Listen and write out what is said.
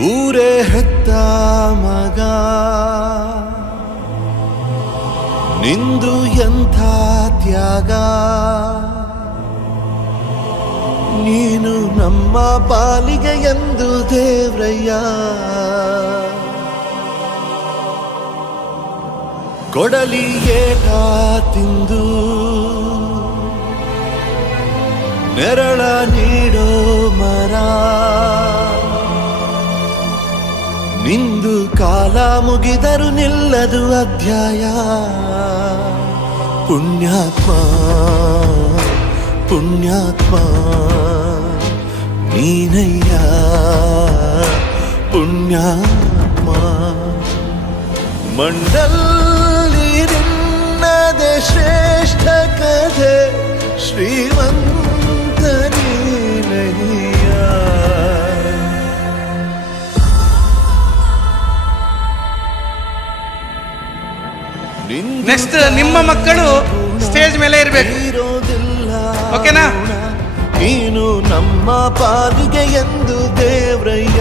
ಊರೇ ಹೆತ್ತ ಮಗ ನಿಂದು ಎಂಥ ತ್ಯಾಗ, ನೀನು ನಮ್ಮ ಪಾಲಿಗೆ ಎಂದು ದೇವ್ರಯ್ಯ. ಕೊಡಲಿ ಏಟ ತಿಂದು ನೆರಳ ನೀಡೋ ಮರ, ನಿಂದು ಕಾಲ ಮುಗಿದರು ನಿಲ್ಲದು ಅಧ್ಯಾಯ. ಪುಣ್ಯಾತ್ಮ ಪುಣ್ಯಾತ್ಮ ನೀನಯ್ಯ ಪುಣ್ಯಾತ್ಮ. ಮಂಡಲ್ಲಿ ನಿನ್ನದೆ ಶ್ರೇಷ್ಠ ಕಥೆ, ಶ್ರೀಮಂತ ನೀನಯ್ಯ. ನೆಕ್ಸ್ಟ್ ನಿಮ್ಮ ಮಕ್ಕಳು ಸ್ಟೇಜ್ ಮೇಲೆ ಇರಬೇಕು, ಓಕೆನಾ? ನೀನು ನಮ್ಮ ಪಾಲಿಗೆ ಎಂದು ದೇವ್ರಯ್ಯ.